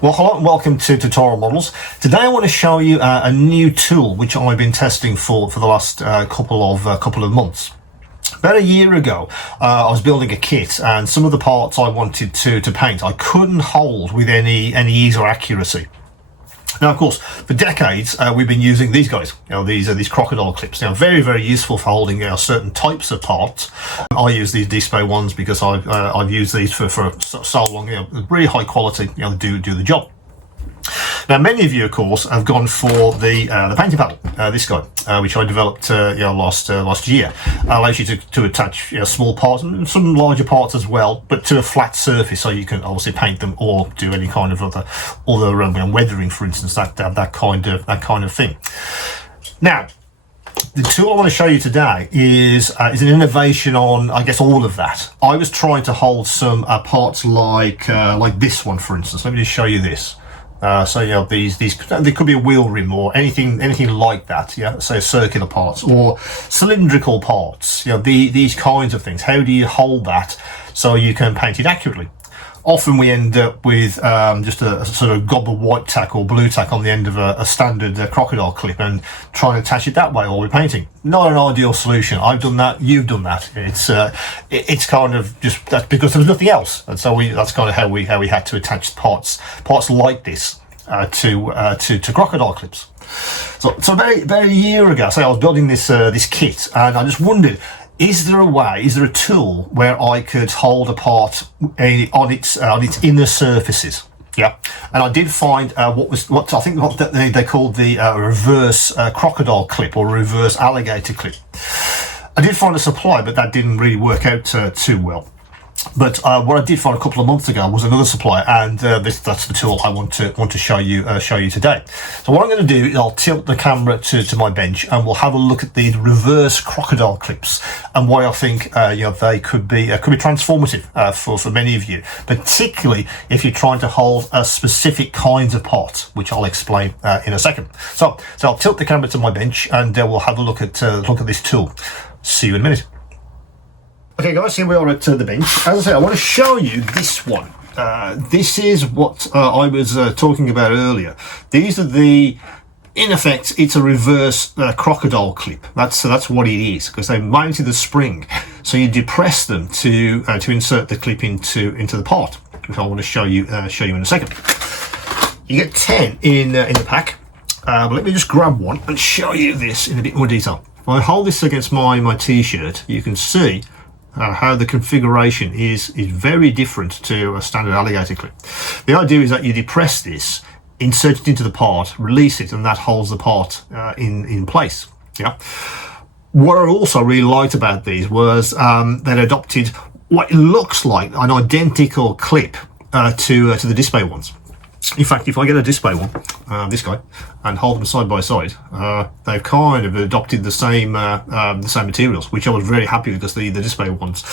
Well, hello and welcome to Tyrell Models. Today I want to show you a new tool which I've been testing for the last couple of months. About a year ago, I was building a kit, and some of the parts I wanted to paint I couldn't hold with any ease or accuracy. Now, of course, for decades we've been using these guys. These Crocodile clips. Now, very useful for holding certain types of parts. I use these display ones because I've used these for so long. Really high quality. Do the job. Now, many of you, of course, have gone for the painting paddle, this guy, which I developed last year. Allows you to attach small parts and some larger parts as well, but to a flat surface, so you can obviously paint them or do any kind of other weathering, for instance, that kind of thing. Now, the tool I want to show you today is an innovation on, I guess, all of that. I was trying to hold some parts like this one, for instance. Let me just show you this. These they could be a wheel rim or anything like that. So circular parts or cylindrical parts. These kinds of things. How do you hold that so you can paint it accurately? Often we end up with just a sort of gob of white tack or blue tack on the end of a standard Crocodile clip and trying to attach it that way while we're painting. Not an ideal solution. I've done that. You've done that. It's kind of just that's because there was nothing else, and so that's kind of how we had to attach parts like this to Crocodile clips. So about a year ago, I was building this kit, and I just wondered, is there a tool where I could hold a part on its inner surfaces? Yeah, and I did find what I think they called the reverse crocodile clip or reverse alligator clip. I did find a supply, but that didn't really work out too well. But what I did find a couple of months ago was another supplier, and that's the tool I want to show you today. So what I'm going to do is I'll tilt the camera to my bench, and we'll have a look at the reverse crocodile clips and why I think they could be transformative for many of you, particularly if you're trying to hold a specific kinds of parts, which I'll explain in a second. So I'll tilt the camera to my bench, and we'll have a look at this tool. See you in a minute. Okay guys, here we are at the bench. As I say, I want to show you this one. This is what I was talking about earlier. These are in effect, it's a reverse crocodile clip. That's what it is, because they mounted the spring. So you depress them to insert the clip into the part, which I want to show you in a second. You get 10 in the pack. But let me just grab one and show you this in a bit more detail. If I hold this against my t-shirt, you can see how the configuration is very different to a standard alligator clip. The idea is that you depress this, insert it into the part, release it, and that holds the part in place. Yeah. What I also really liked about these was they adopted what looks like an identical clip to the display ones. In fact, if I get a display one, this guy, and hold them side by side, they've kind of adopted the same materials, which I was very happy with, because the display ones,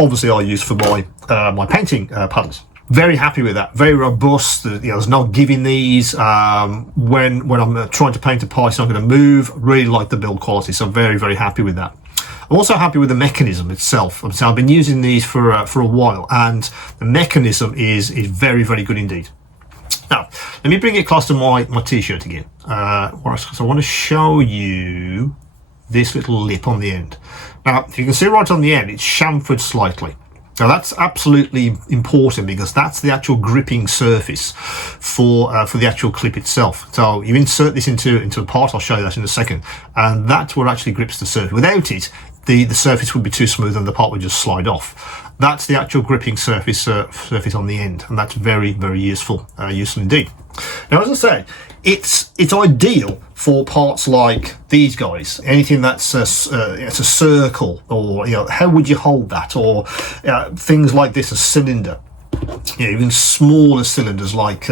obviously, I use for my painting paddles. Very happy with that. Very robust. There's no giving these. When I'm trying to paint a part, it's not going to move. Really like the build quality, so very happy with that. I'm also happy with the mechanism itself. So I've been using these for a while, and the mechanism is very good indeed. Now, let me bring it close to my t-shirt again. So I want to show you this little lip on the end. Now, if you can see right on the end, it's chamfered slightly. Now, that's absolutely important, because that's the actual gripping surface for the actual clip itself. So you insert this into a part. I'll show you that in a second, and that's what actually grips the surface. Without it, the surface would be too smooth and the part would just slide off. That's the actual gripping surface on the end, and that's very useful indeed. Now, as I say, it's ideal for parts like these guys. Anything that's it's a circle, or how would you hold that, or things like this, a cylinder. Even smaller cylinders like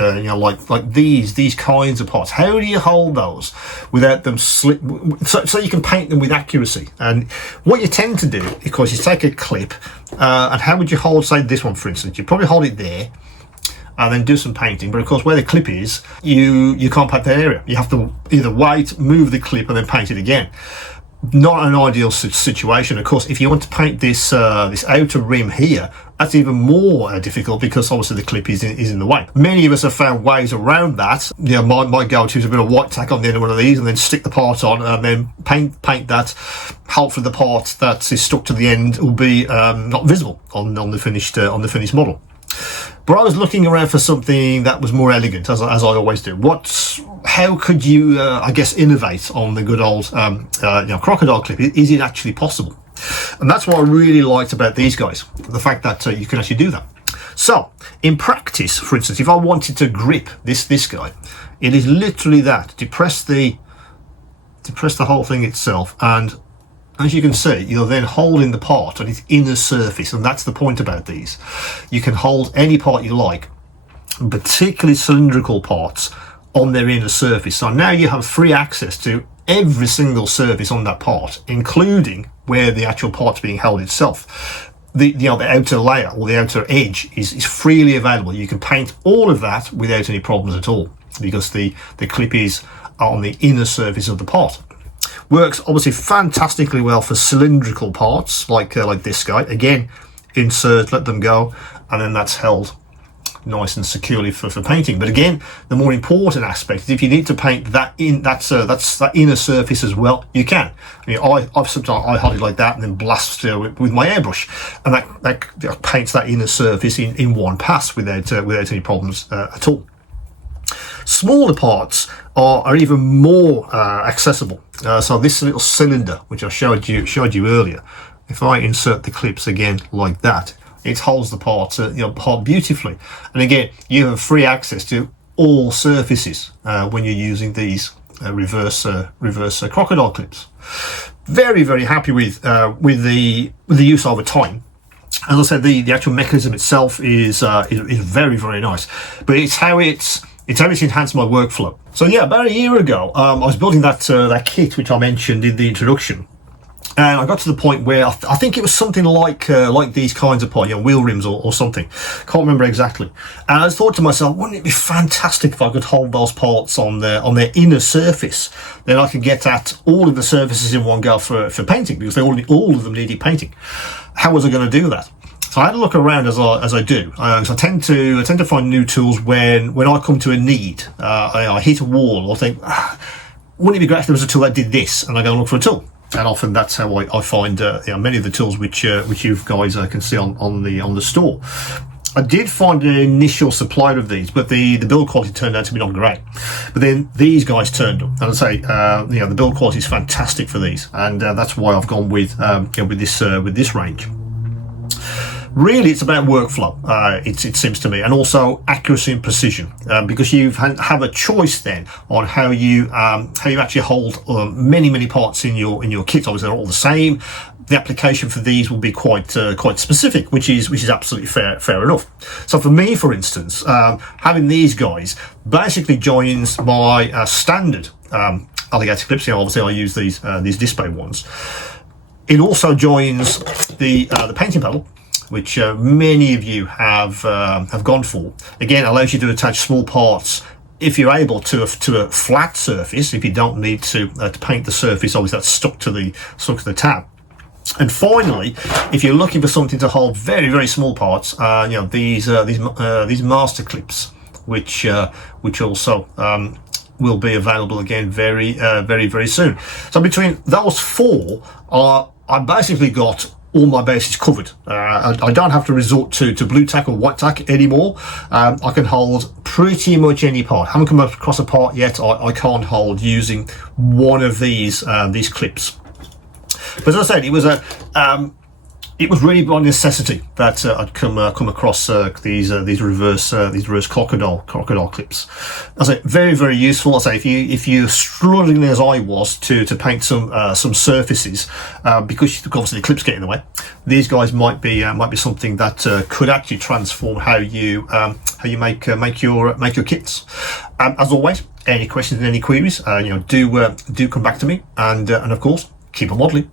these kinds of parts. How do you hold those without them slip, so you can paint them with accuracy? And what you tend to do, of course, is take a clip, and how would you hold, say, this one, for instance? You probably hold it there, and then do some painting. But of course, where the clip is, you can't paint that area. You have to either wait, move the clip, and then paint it again. not an ideal situation. Of course, if you want to paint this this outer rim here, that's even more difficult because obviously the clip is in the way. Many of us have found ways around that. You know, my go-to is a bit of white tack on the end of one of these and then stick the part on and then paint that. Hopefully the part that is stuck to the end will be not visible on the finished model. But I was looking around for something that was more elegant, as I always do. How could you, I guess, innovate on the good old Crocodile clip? Is it actually possible? And that's what I really liked about these guys, the fact that you can actually do that. So, in practice, for instance, if I wanted to grip this guy, it is literally that. Depress the whole thing itself, and as you can see, you're then holding the part on its inner surface, and that's the point about these. You can hold any part you like, particularly cylindrical parts, on their inner surface. So now you have free access to every single surface on that part, including where the actual part's being held itself. The outer layer or the outer edge is freely available. You can paint all of that without any problems at all, because the clip is on the inner surface of the part. Works obviously fantastically well for cylindrical parts like this guy. Again, insert, let them go, and then that's held nice and securely for painting. But again, the more important aspect is if you need to paint that that inner surface as well, you can. I mean, I've sometimes I hold it like that and then blast with my airbrush, and that paints that inner surface in one pass without any problems at all. Smaller parts are even more accessible. So this little cylinder, which I showed you earlier, if I insert the clips again like that, it holds the part beautifully. And again, you have free access to all surfaces when you're using these reverse Crocodile clips. Very, very happy with the use over time. As I said, the actual mechanism itself is very, very nice, but it's how it's enhanced my workflow. So yeah, about a year ago, I was building that kit which I mentioned in the introduction, and I got to the point where I think it was something like these kinds of parts, wheel rims or something. Can't remember exactly. And I thought to myself, wouldn't it be fantastic if I could hold those parts on their inner surface? Then I could get at all of the surfaces in one go for painting, because all of them needed painting. How was I going to do that? So I had a look around as I do. So I tend to find new tools when I come to a need. I hit a wall, or think, wouldn't it be great if there was a tool that did this? And I go and look for a tool. And often that's how I find many of the tools which you guys can see on the store. I did find an initial supply of these, but the build quality turned out to be not great. But then these guys turned up, and I say, the build quality is fantastic for these, and that's why I've gone with this range. Really, it's about workflow. It seems to me, and also accuracy and precision, because you have a choice then on how you actually hold many parts in your kit. Obviously, they're all the same. The application for these will be quite specific, which is absolutely fair enough. So for me, for instance, having these guys basically joins my standard alligator clips. Obviously, I use these display ones. It also joins the painting pedal, which many of you have gone for. Again, allows you to attach small parts, if you're able, to a flat surface. If you don't need to paint the surface, obviously that's stuck to the tab. And finally, if you're looking for something to hold very, very small parts, these master clips, which also will be available again very, very soon. So between those four, I basically got all my bases covered. I don't have to resort to blue tack or white tack anymore. I can hold pretty much any part. I haven't come across a part yet I can't hold using one of these clips. But as I said, it was really by necessity that I'd come across these reverse crocodile clips. I say very, very useful. I say if you're struggling as I was to paint some surfaces, because obviously the clips get in the way, these guys might be something that could actually transform how you make your kits. As always, any questions and any queries, do come back to me, and of course, keep on modelling.